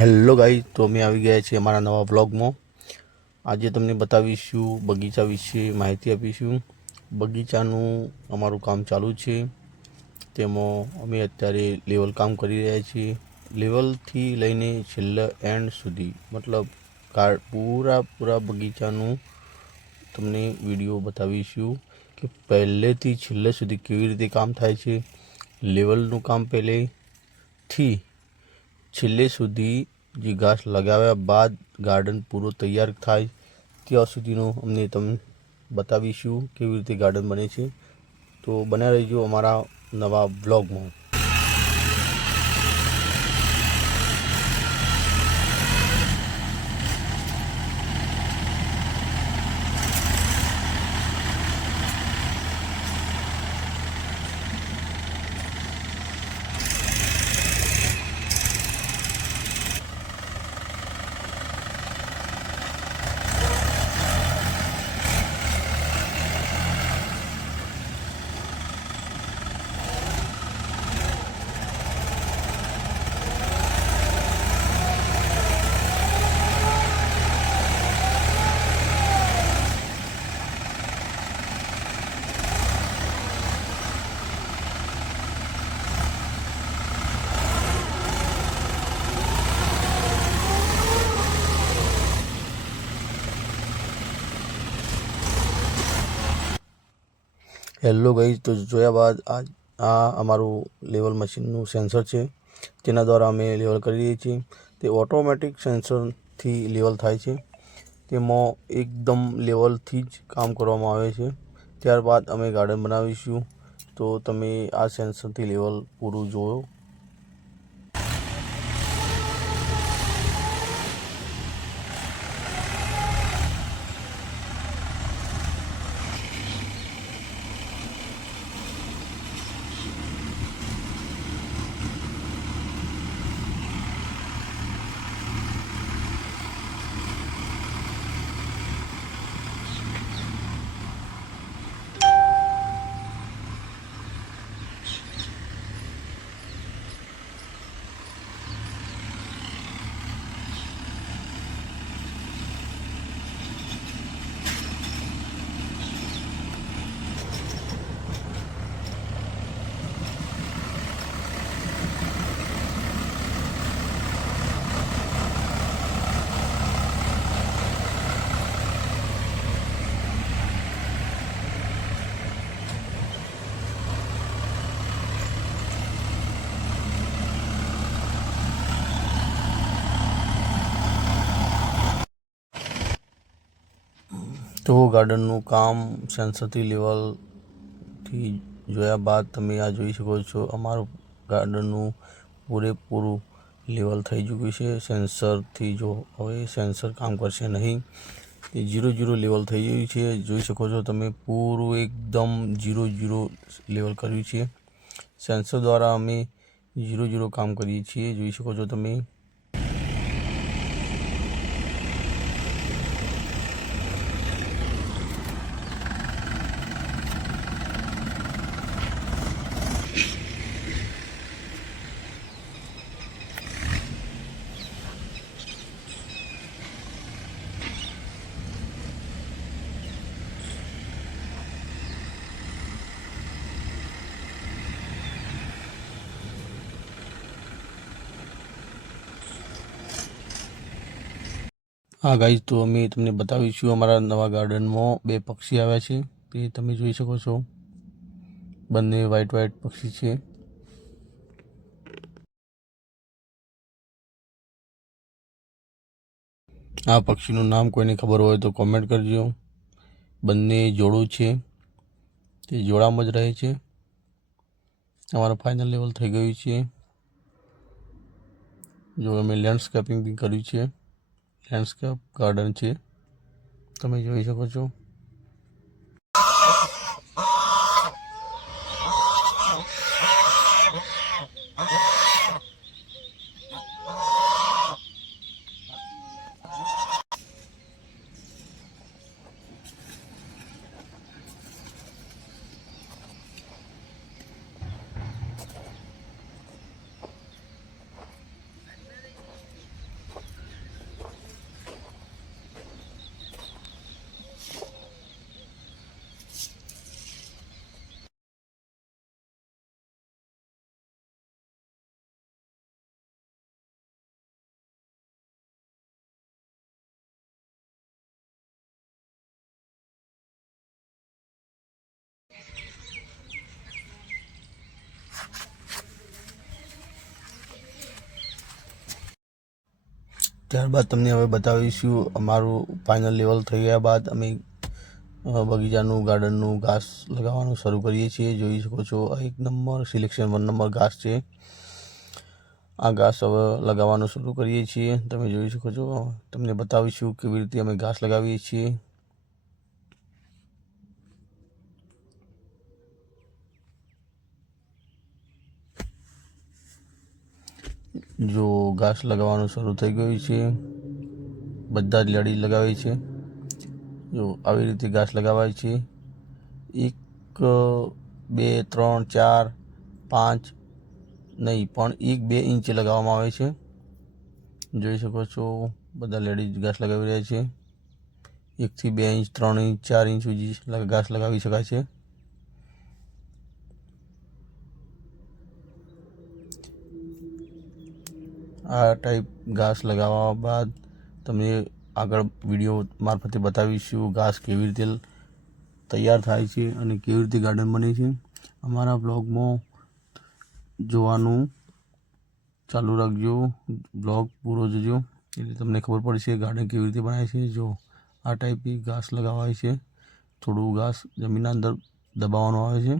Hello ગાઈ તો અમે આવી ગયા છીએ અમારા નવા બ્લોગમાં આજે તમને બતાવીશું બગીચા વિશે માહિતી આપીશું. બગીચાનું અમારું કામ ચાલુ છે. તેમાં અમે અત્યારે લેવલ કામ કરી રહ્યા છીએ. લેવલથી લઈને છેલ્લા એન્ડ સુધી. મતલબ કાર પૂરા પૂરા બગીચાનું તમને વીડિયો બતાવીશું કે પહેલેથી છેલ્લે સુધી કેવી રીતે કામ થાય છે. લેવલનું કામ પહેલેથી છેલ્લે સુધી જે ઘાસ લગાવ્યા બાદ ગાર્ડન પૂરો તૈયાર થાય ત્યાં સુધીનું અમને તમને બતાવીશું કેવી રીતે ગાર્ડન બને છે. તો બન્યા રહેજો અમારા નવા બ્લોગમાં હેલો ગઈ તો જોયા બાદ આ આ અમારું લેવલ મશીનનું સેન્સર છે. તેના દ્વારા અમે લેવલ કરી દઈએ છીએ. તે ઓટોમેટિક સેન્સરથી લેવલ થાય છે. તેમાં એકદમ લેવલથી જ કામ કરવામાં આવે છે. ત્યારબાદ અમે ગાર્ડન બનાવીશું. તો તમે આ સેન્સરથી લેવલ પૂરું જુઓ તો ગાર્ડનનું કામ સેન્સરથી લેવલથી જોયા બાદ તમે આ જોઈ શકો છો. અમારું ગાર્ડનનું પૂરેપૂરું લેવલ થઈ ચૂક્યું છે. સેન્સરથી જો હવે સેન્સર કામ કરશે નહીં તે જીરો જીરો લેવલ થઈ ગયું છે. જોઈ શકો છો તમે પૂરું એકદમ ઝીરો ઝીરો લેવલ કર્યું છે. સેન્સર દ્વારા અમે ઝીરો ઝીરો કામ કરીએ છીએ. જોઈ શકો છો તમે હા ગાઈઝ તો અમે તમને બતાવીશું અમારા નવા ગાર્ડનમાં બે પક્ષી આવ્યા છે. તે તમે જોઈ શકો છો. બંને વ્હાઈટ વ્હાઈટ પક્ષી છે. આ પક્ષીનું નામ કોઈને ખબર હોય તો કોમેન્ટ કરજો. બંને જોડું છે. તે જોડામાં જ રહે છે. અમારું ફાઇનલ લેવલ થઈ ગયું છે. જો અમે લેન્ડસ્કેપિંગ બી કર્યું છે. લેન્ડસ્કેપ ગાર્ડન છે. તમે જોઈ શકો છો. ત્યારબાદ તમને હવે બતાવીશું અમારું ફાઇનલ લેવલ થઈ ગયા બાદ અમે બગીચાનું ગાર્ડનનું ઘાસ લગાવવાનું શરૂ કરીએ છીએ. જોઈ શકો છો એક નંબર સિલેક્શન વન નંબર ઘાસ છે. આ ઘાસ હવે લગાવવાનું શરૂ કરીએ છીએ. તમે જોઈ શકો છો તમને બતાવીશું કેવી રીતે અમે ઘાસ લગાવીએ છીએ. જો ઘાસ લગાવવાનું શરૂ થઈ ગયું છે. બધા જ લડી લગાવે છે. જો આવી રીતે ઘાસ લગાવાય છે. એક, બે, ત્રણ, ચાર, પાંચ નહીં, પણ એક બે ઇંચે લગાવવામાં આવે છે. જોઈ શકો છો, બધા લેડીઝ ઘાસ લગાવી રહ્યા છે. એકથી બે ઇંચ, ત્રણ ઇંચ, ચાર ઇંચ સુધી ઘાસ લગાવી શકાય છે. આ ટાઈપ ઘાસ લગાવવા બાદ તમને આગળ વીડિયો મારફતે બતાવીશું ઘાસ કેવી રીતે તૈયાર થાય છે અને કેવી રીતે ગાર્ડન બને છે. અમારા બ્લોગમાં જોવાનું ચાલુ રાખજો. બ્લોગ પૂરો જોજો. એટલે તમને ખબર પડશે ગાર્ડન કેવી રીતે બનાવે છે. જો આ ટાઈપની ઘાસ લગાવાય છે, થોડું ઘાસ જમીનના અંદર દબાવવાનું આવે છે.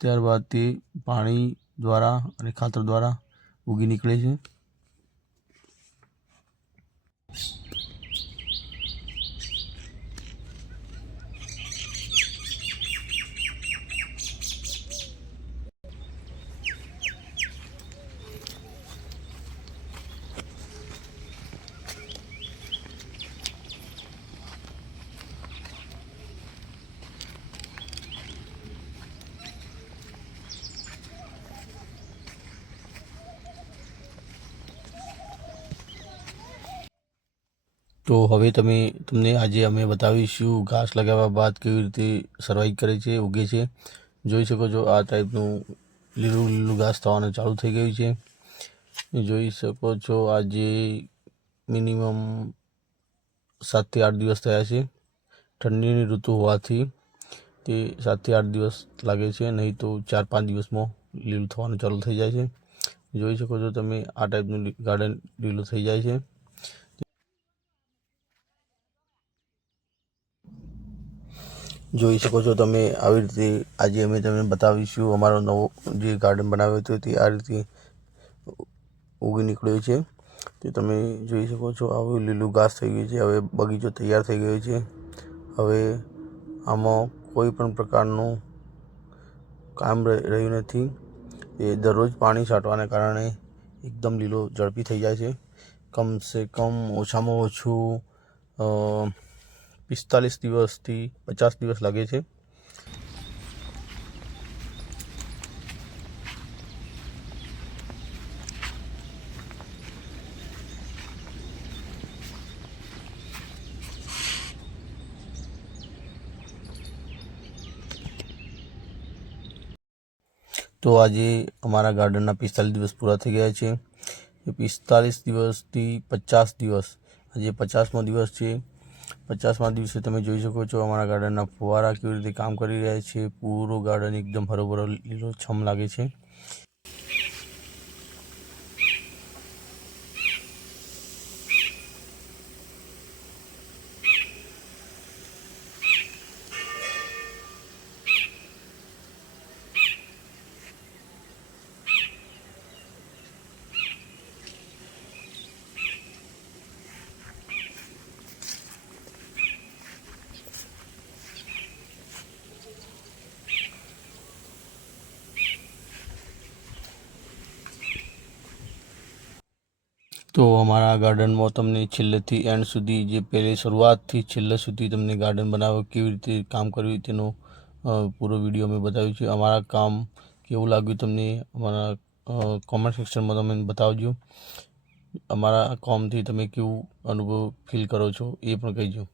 ત્યારબાદ તે પાણી દ્વારા અને ખાતર દ્વારા ઉગી નીકળે છે. you તો હવે તમે, તમને આજે અમે બતાવીશું ઘાસ લગાવ્યા બાદ કેવી રીતે સર્વાઈવ કરે છે, ઉગે છે. જોઈ શકો છો આ ટાઈપનું લીલું લીલું ઘાસ થવાનું ચાલુ થઈ ગયું છે. જોઈ શકો છો આજે મિનિમમ સાતથી આઠ દિવસ થયા છે. ઠંડીની ઋતુ હોવાથી તે સાતથી આઠ દિવસ લાગે છે, નહીં તો ચાર પાંચ દિવસમાં લીલું થવાનું ચાલુ થઈ જાય છે. જોઈ શકો છો તમે આ ટાઈપનું ગાર્ડન લીલું થઈ જાય છે. જોઈ શકો છો તમે આવી રીતે આજે અમે તમને બતાવીશું અમારો નવો જે ગાર્ડન બનાવ્યો હતો તે આ રીતે ઉગી નીકળ્યો છે. તે તમે જોઈ શકો છો આવું લીલું ઘાસ થઈ ગયું છે, હવે બગીચો તૈયાર થઈ ગયો છે. હવે આમાં કોઈ પણ પ્રકારનું કામ રહી- રહ્યું નથી. એ દરરોજ પાણી છાંટવાને કારણે એકદમ લીલો ઝડપી થઈ જાય છે. કમસે કમ ઓછામાં ઓછું પિસ્તાલીસ દિવસથી પચાસ દિવસ લાગે છે. તો આજે અમારા ગાર્ડનના પિસ્તાલીસ દિવસ પૂરા થઈ ગયા છે. એ પિસ્તાલીસ દિવસથી પચાસ દિવસ, આજે પચાસમો દિવસ છે. પચાસમા દિવસે તમે જોઈ શકો છો અમારા ગાર્ડનના ફુવારા કેવી રીતે કામ કરી રહ્યા છે. પૂરો ગાર્ડન એકદમ હરોભરો લીલો છમ લાગે છે. તો અમારા ગાર્ડનમાં તમને છેલ્લેથી એન્ડ સુધી જે પહેલી શરૂઆતથી છેલ્લે સુધી તમને ગાર્ડન બનાવવા કેવી રીતે કામ કર્યું તેનો પૂરો વીડિયો અમે બતાવ્યું છે. અમારા કામ કેવું લાગ્યું તમને અમારા કોમેન્ટ સેક્શનમાં તમે બતાવજો. અમારા કામથી તમે કેવું અનુભવ ફીલ કરો છો એ પણ કહેજો.